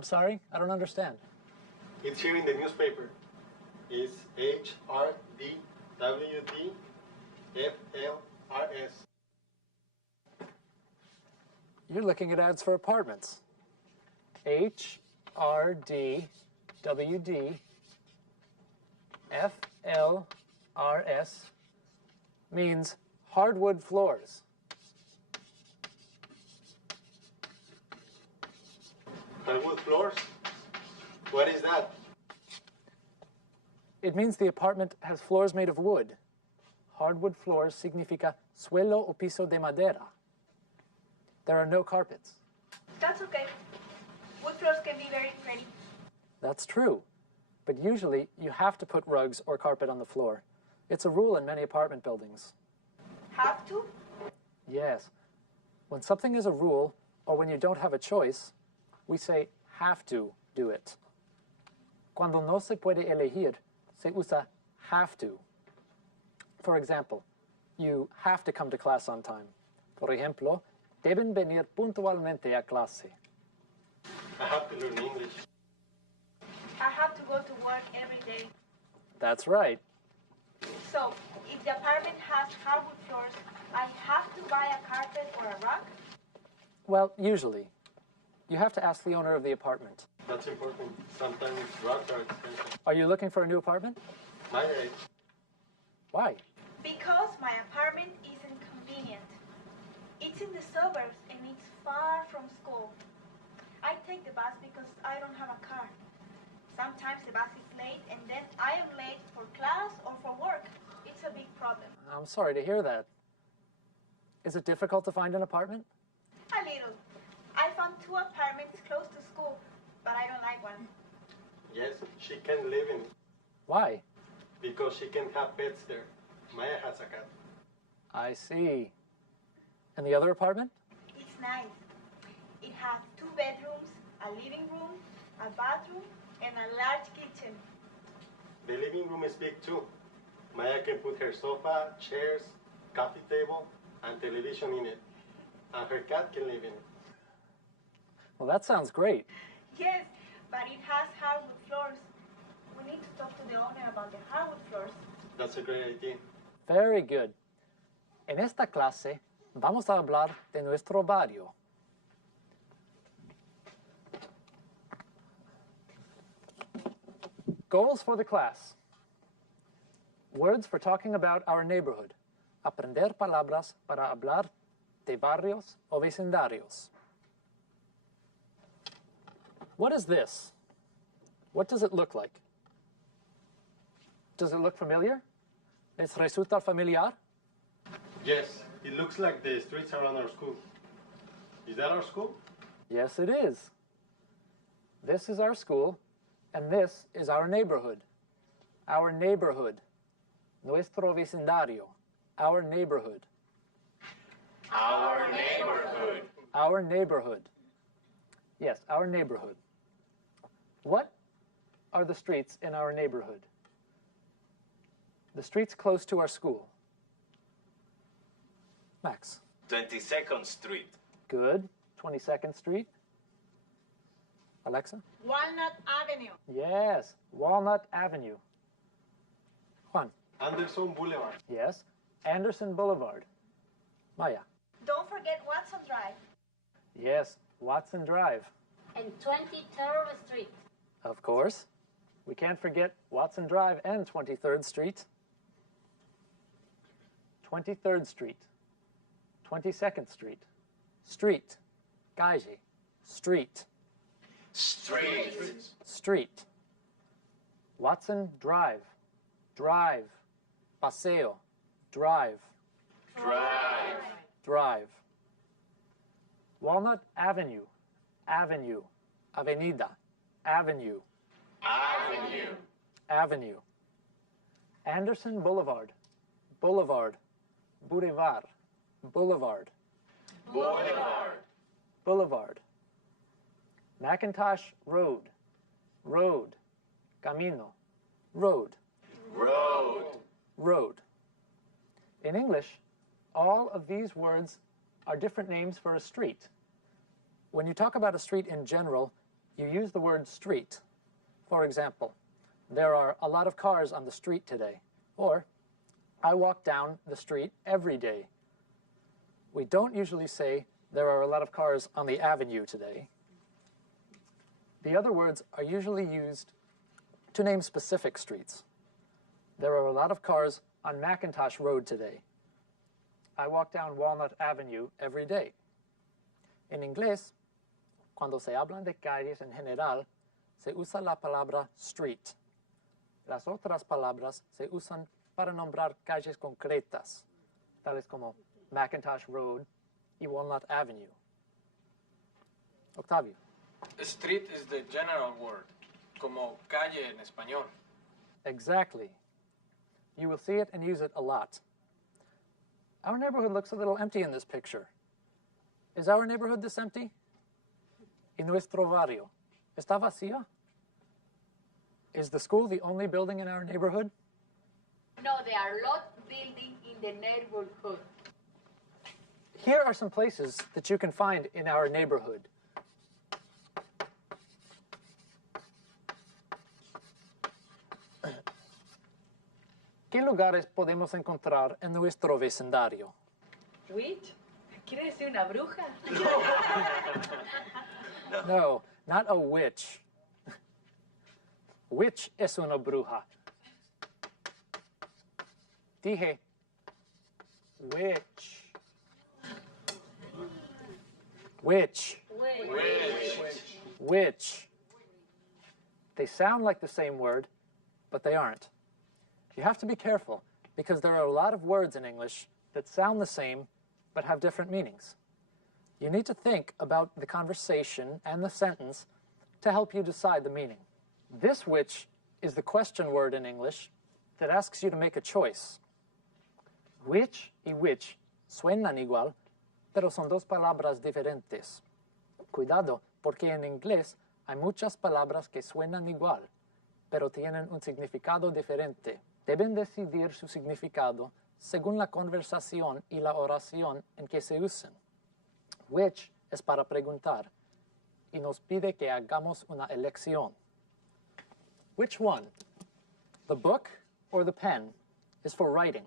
I'm sorry, I don't understand. It's here in the newspaper. It's HRDWDFLRS. You're looking at ads for apartments. HRDWDFLRS means hardwood floors. Hardwood floors? What is that? It means the apartment has floors made of wood. Hardwood floors significa suelo o piso de madera. There are no carpets. That's okay. Wood floors can be very pretty. That's true, but usually you have to put rugs or carpet on the floor. It's a rule in many apartment buildings. Have to? Yes. When something is a rule, or when you don't have a choice, we say have to do it. Cuando no se puede elegir, se usa have to. For example, you have to come to class on time. Por ejemplo, deben venir puntualmente a clase. I have to learn English. I have to go to work every day. That's right. So, if the apartment has hardwood floors, I have to buy a carpet or a rug? Well, usually. You have to ask the owner of the apartment. That's important. Sometimes rugs are expensive. Are you looking for a new apartment? My age. Why? Because my apartment isn't convenient. It's in the suburbs and it's far from school. I take the bus because I don't have a car. Sometimes the bus is late and then I am late for class or for work. It's a big problem. I'm sorry to hear that. Is it difficult to find an apartment? A little. I found 2 apartments close to school, but I don't like one. Yes, she can live in it. Why? Because she can have pets there. Maya has a cat. I see. And the other apartment? It's nice. It has 2 bedrooms, a living room, a bathroom, and a large kitchen. The living room is big too. Maya can put her sofa, chairs, coffee table, and television in it. And her cat can live in it. Well, that sounds great. Yes, but it has hardwood floors. We need to talk to the owner about the hardwood floors. That's a great idea. Very good. En esta clase vamos a hablar de nuestro barrio. Goals for the class. Words for talking about our neighborhood. Aprender palabras para hablar de barrios o vecindarios. What is this? What does it look like? Does it look familiar? ¿Les resulta familiar? Yes, it looks like the streets around our school. Is that our school? Yes, it is. This is our school, and this is our neighborhood. Our neighborhood. Nuestro vecindario. Our neighborhood. Our neighborhood. Our neighborhood. Yes, our neighborhood. What are the streets in our neighborhood? The streets close to our school. Max. 22nd Street. Good. 22nd Street. Alexa? Walnut Avenue. Yes, Walnut Avenue. Juan? Anderson Boulevard. Yes, Anderson Boulevard. Maya? Don't forget Watson Drive. Yes, Watson Drive. And 23rd Street. Of course. We can't forget Watson Drive and 23rd Street. 23rd Street. 22nd Street. Street. Calle. Street. Street. Street. Watson Drive. Drive. Paseo. Drive. Drive. Drive. Walnut Avenue. Avenue. Avenida. Avenue. Avenue. Avenue. Anderson Boulevard. Boulevard. Boulevard. Boulevard. Boulevard. Boulevard. Macintosh Road. Road. Camino. Road. Road. Road. In English, all of these words are different names for a street. When you talk about a street in general, you use the word street. For example, there are a lot of cars on the street today. Or, I walk down the street every day. We don't usually say there are a lot of cars on the avenue today. The other words are usually used to name specific streets. There are a lot of cars on Macintosh Road today. I walk down Walnut Avenue every day. En inglés, cuando se hablan de calles en general, se usa la palabra street. Las otras palabras se usan para nombrar calles concretas, tales como Macintosh Road y Walnut Avenue. Octavio. Street is the general word, como calle en español. Exactly. You will see it and use it a lot. Our neighborhood looks a little empty in this picture. Is our neighborhood this empty? ¿Y nuestro barrio está vacío? Is the school the only building in our neighborhood? No, there are a lot of buildings in the neighborhood. Here are some places that you can find in our neighborhood. ¿Qué lugares podemos encontrar en nuestro vecindario? ¿Witch? ¿Quiere decir una bruja? No, not a witch. Witch es una bruja. Dije, witch. Witch. Witch. They sound like the same word, but they aren't. You have to be careful, because there are a lot of words in English that sound the same, but have different meanings. You need to think about the conversation and the sentence to help you decide the meaning. This which is the question word in English that asks you to make a choice. Which y which suenan igual, pero son dos palabras diferentes. Cuidado, porque en inglés hay muchas palabras que suenan igual, pero tienen un significado diferente. Deben decidir su significado según la conversación y la oración en que se usen. Which es para preguntar y nos pide que hagamos una elección. Which one, the book or the pen, is for writing?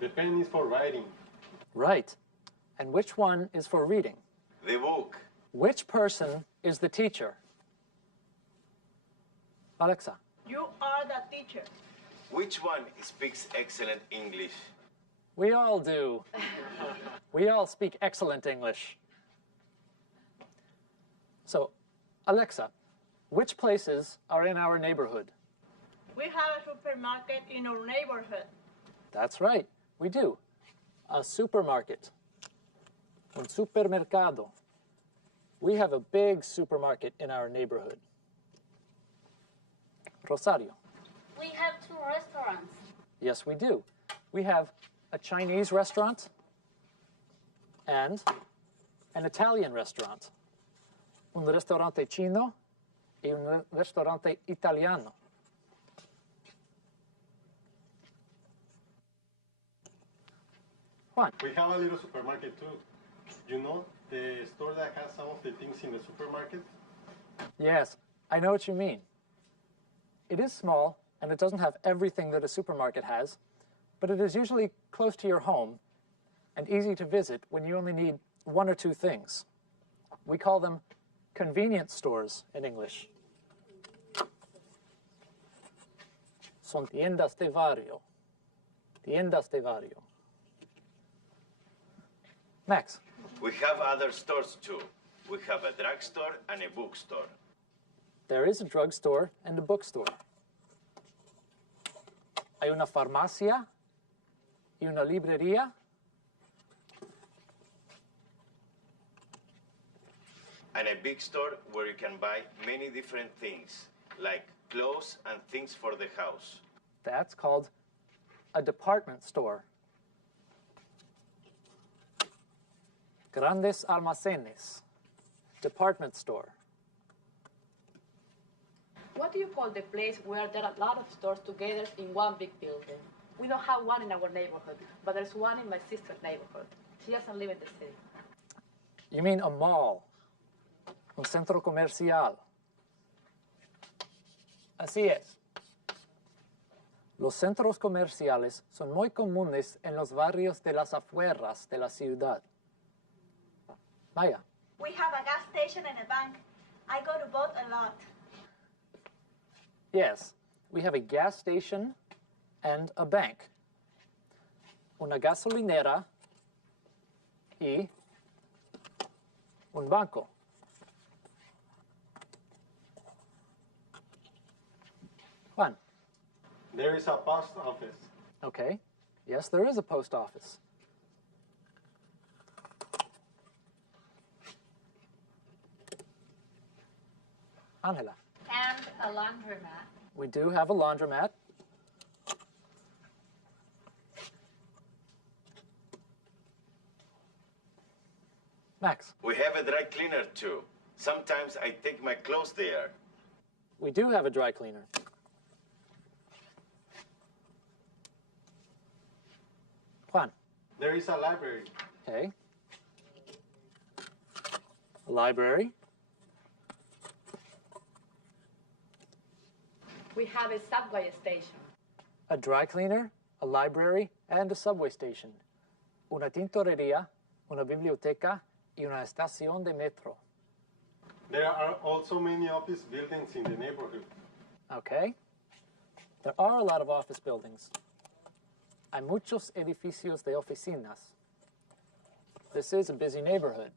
The pen is for writing. Right. And which one is for reading? The book. Which person is the teacher? Alexa. You are the teacher. Which one speaks excellent English? We all do. We all speak excellent English. So, Alexa, which places are in our neighborhood? We have a supermarket in our neighborhood. That's right, we do. A supermarket. Un supermercado. We have a big supermarket in our neighborhood. Rosario. We have 2 restaurants. Yes, we do. We have a Chinese restaurant and an Italian restaurant. Un restaurante chino y un restaurante italiano. Juan. We have a little supermarket too. You know, the store that has some of the things in the supermarket? Yes, I know what you mean. It is small, and it doesn't have everything that a supermarket has, but it is usually close to your home and easy to visit when you only need 1 or 2 things. We call them convenience stores in English. Son tiendas de barrio. Tiendas de barrio. Max. We have other stores too. We have a drugstore and a bookstore. There is a drugstore and a bookstore. Hay una farmacia y una librería. And a big store where you can buy many different things, like clothes and things for the house. That's called a department store. Grandes almacenes. Department store. What do you call the place where there are a lot of stores together in one big building? We don't have one in our neighborhood, but there's one in my sister's neighborhood. She doesn't live in the city. You mean a mall? Un centro comercial. Así es. Los centros comerciales son muy comunes en los barrios de las afueras de la ciudad. Vaya. We have a gas station and a bank. I go to both a lot. Yes, we have a gas station and a bank. Una gasolinera y un banco. Juan. There is a post office. Okay. Yes, there is a post office. Angela. And a laundromat. We do have a laundromat. Max. We have a dry cleaner too. Sometimes I take my clothes there. We do have a dry cleaner. Juan. There is a library. Okay. A library. We have a subway station. A dry cleaner, a library, and a subway station. Una tintorería, una biblioteca, y una estación de metro. There are also many office buildings in the neighborhood. Okay. There are a lot of office buildings. Hay muchos edificios de oficinas. This is a busy neighborhood.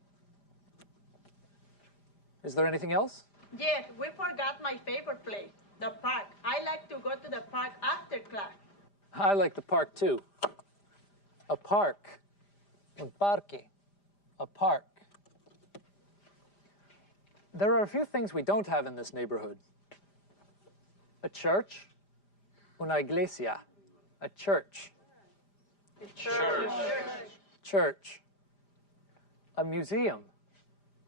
Is there anything else? Yes, we forgot my favorite place, the park. I like to go to the park after class. I like the park too. A park. Un parque. A park. There are a few things we don't have in this neighborhood. A church. Una iglesia. A church. Church. Church. A museum.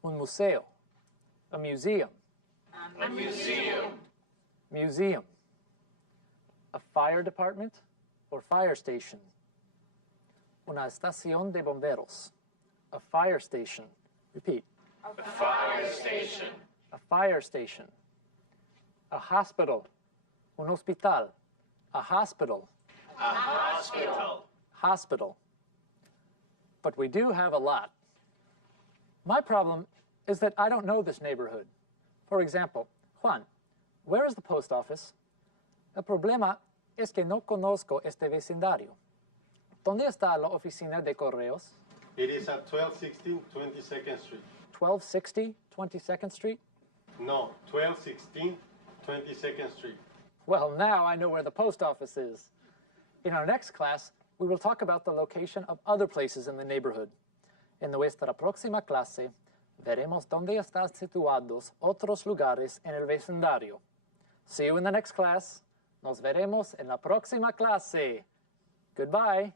Un museo. A museum. A museum. Museum. A fire department or fire station. Una estación de bomberos. A fire station. Repeat. A fire station. A fire station. A hospital. Un hospital. A hospital. A hospital. Hospital. But we do have a lot. My problem is that I don't know this neighborhood. For example, Juan, where is the post office? El problema es que no conozco este vecindario. ¿Dónde está la oficina de correos? It is at 1216 22nd Street. 1260 22nd Street? No, 1216 22nd Street. Well, now I know where the post office is. In our next class, we will talk about the location of other places in the neighborhood. En nuestra próxima clase, veremos dónde están situados otros lugares en el vecindario. See you in the next class. Nos veremos en la próxima clase. Goodbye.